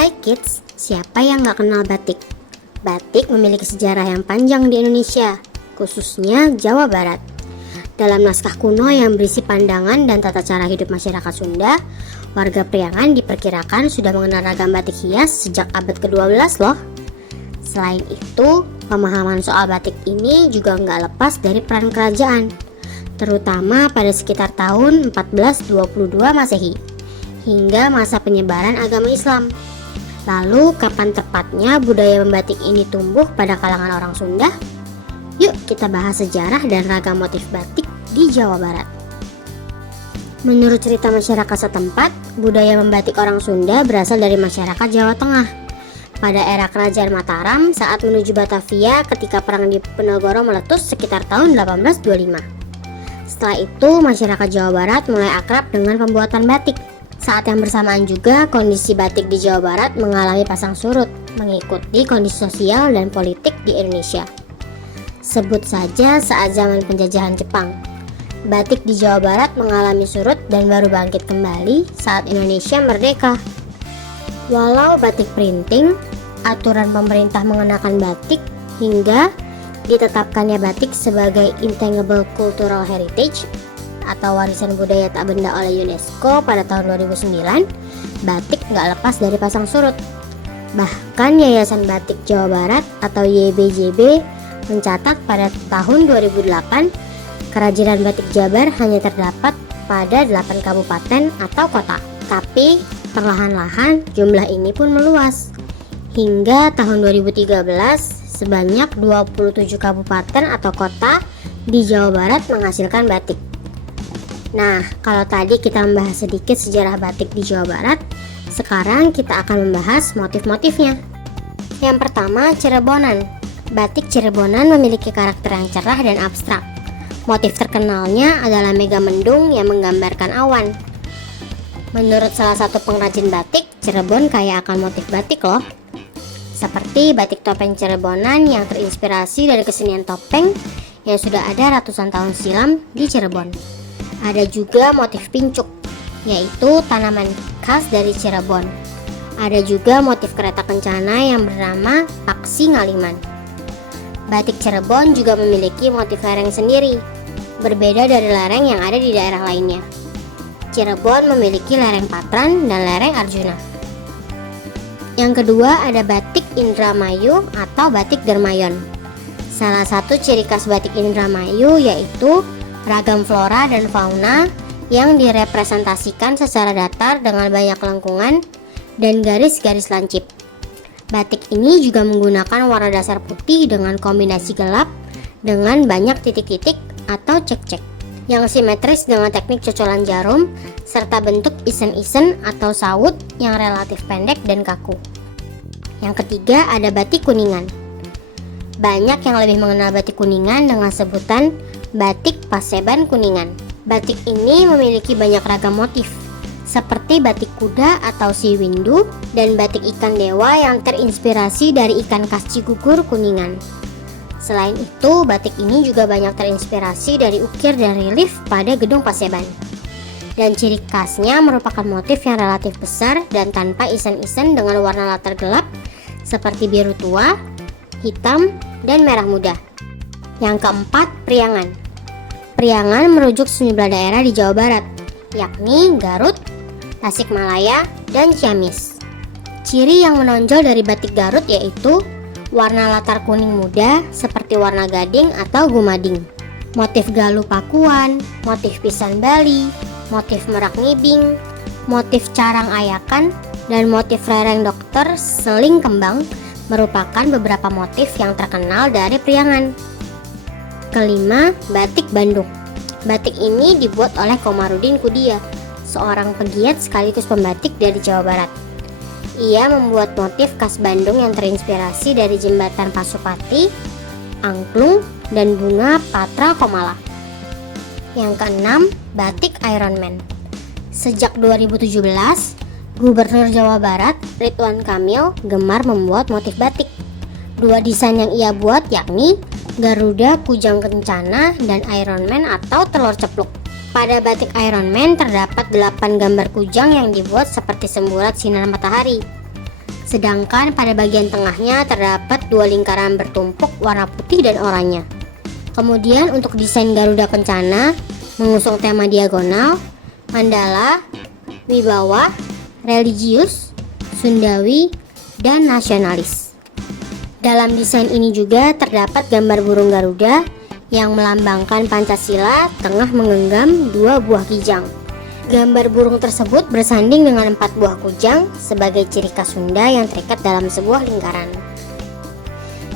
Hai kids, siapa yang gak kenal batik? Batik memiliki sejarah yang panjang di Indonesia, khususnya Jawa Barat. Dalam naskah kuno yang berisi pandangan dan tata cara hidup masyarakat Sunda, warga Priangan diperkirakan sudah mengenal ragam batik hias sejak abad ke-12 loh. Selain itu, pemahaman soal batik ini juga nggak lepas dari peran kerajaan, terutama pada sekitar tahun 1422 Masehi, hingga masa penyebaran agama Islam. Lalu, kapan tepatnya budaya membatik ini tumbuh pada kalangan orang Sunda? Yuk kita bahas sejarah dan ragam motif batik di Jawa Barat. Menurut cerita masyarakat setempat, budaya membatik orang Sunda berasal dari masyarakat Jawa Tengah. Pada era Kerajaan Mataram saat menuju Batavia ketika Perang Diponegoro meletus sekitar tahun 1825. Setelah itu, masyarakat Jawa Barat mulai akrab dengan pembuatan batik. Saat yang bersamaan juga, kondisi batik di Jawa Barat mengalami pasang surut, mengikuti kondisi sosial dan politik di Indonesia. Sebut saja saat zaman penjajahan Jepang, batik di Jawa Barat mengalami surut dan baru bangkit kembali saat Indonesia merdeka. Walau batik printing, aturan pemerintah mengenakan batik, hingga ditetapkannya batik sebagai Intangible Cultural Heritage atau warisan budaya tak benda oleh UNESCO pada tahun 2009, batik nggak lepas dari pasang surut. Bahkan Yayasan Batik Jawa Barat atau YBJB mencatat pada tahun 2008, kerajinan batik Jabar hanya terdapat pada 8 kabupaten atau kota. Tapi perlahan-lahan jumlah ini pun meluas. Hingga tahun 2013, sebanyak 27 kabupaten atau kota di Jawa Barat menghasilkan batik. Nah, kalau tadi kita membahas sedikit sejarah batik di Jawa Barat, sekarang kita akan membahas motif-motifnya. Yang pertama, Cirebonan. Batik Cirebonan memiliki karakter yang cerah dan abstrak. Motif terkenalnya adalah megamendung yang menggambarkan awan. Menurut salah satu pengrajin batik, Cirebon kaya akan motif batik loh. Seperti batik topeng Cirebonan yang terinspirasi dari kesenian topeng yang sudah ada ratusan tahun silam di Cirebon. Ada juga motif pincuk, yaitu tanaman khas dari Cirebon. Ada juga motif kereta kencana yang bernama Paksi Ngaliman. Batik Cirebon juga memiliki motif lereng sendiri, berbeda dari lereng yang ada di daerah lainnya. Cirebon memiliki lereng Patran dan lereng Arjuna. Yang kedua ada batik Indramayu atau batik Dermayon. Salah satu ciri khas batik Indramayu yaitu ragam flora dan fauna yang direpresentasikan secara datar dengan banyak lengkungan dan garis-garis lancip. Batik ini juga menggunakan warna dasar putih dengan kombinasi gelap dengan banyak titik-titik atau cek-cek yang simetris dengan teknik cocolan jarum serta bentuk isen-isen atau sawut yang relatif pendek dan kaku. Yang ketiga ada batik Kuningan. Banyak yang lebih mengenal batik Kuningan dengan sebutan batik Paseban Kuningan. Batik ini memiliki banyak ragam motif, seperti batik kuda atau siwindu dan batik ikan dewa yang terinspirasi dari ikan khas Cigugur Kuningan. Selain itu, batik ini juga banyak terinspirasi dari ukir dan relief pada gedung Paseban. Dan ciri khasnya merupakan motif yang relatif besar dan tanpa isen-isen dengan warna latar gelap seperti biru tua, hitam, dan merah muda. Yang keempat, Priangan. Priangan merujuk sejumlah daerah di Jawa Barat, yakni Garut, Tasikmalaya, dan Ciamis. Ciri yang menonjol dari batik Garut yaitu warna latar kuning muda seperti warna gading atau gumading, motif galuh Pakuan, motif pisan Bali, motif merak ngibing, motif carang ayakan, dan motif lereng dokter seling kembang merupakan beberapa motif yang terkenal dari Priangan. Kelima, batik Bandung. Batik ini dibuat oleh Komarudin Kudia, seorang pegiat sekaligus pembatik dari Jawa Barat. Ia membuat motif khas Bandung yang terinspirasi dari jembatan Pasupati, angklung, dan bunga patra komala. Yang keenam, batik Iron Man. Sejak 2017, Gubernur Jawa Barat Ridwan Kamil gemar membuat motif batik. Dua desain yang ia buat yakni Garuda Kujang Kencana dan Iron Man atau telur cepluk. Pada batik Iron Man terdapat 8 gambar kujang yang dibuat seperti semburat sinar matahari. Sedangkan pada bagian tengahnya terdapat dua lingkaran bertumpuk warna putih dan oranye. Kemudian untuk desain Garuda Kencana mengusung tema diagonal, mandala, wibawa, religius, Sundawi, dan nasionalis. Dalam desain ini juga terdapat gambar burung Garuda yang melambangkan Pancasila tengah menggenggam dua buah kijang. Gambar burung tersebut bersanding dengan 4 buah kujang sebagai ciri khas Sunda yang terikat dalam sebuah lingkaran.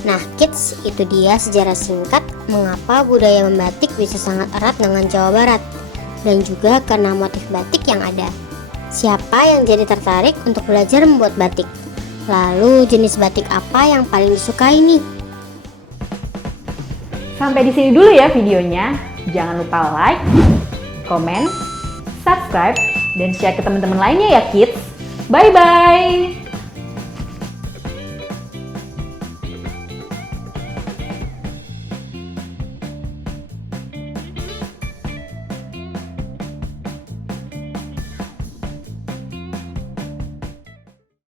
Nah kids, itu dia sejarah singkat mengapa budaya membatik bisa sangat erat dengan Jawa Barat, dan juga karena motif batik yang ada. Siapa yang jadi tertarik untuk belajar membuat batik? Lalu jenis batik apa yang paling disukai nih? Sampai di sini dulu ya videonya. Jangan lupa like, komen, subscribe, dan share ke teman-teman lainnya ya kids. Bye-bye!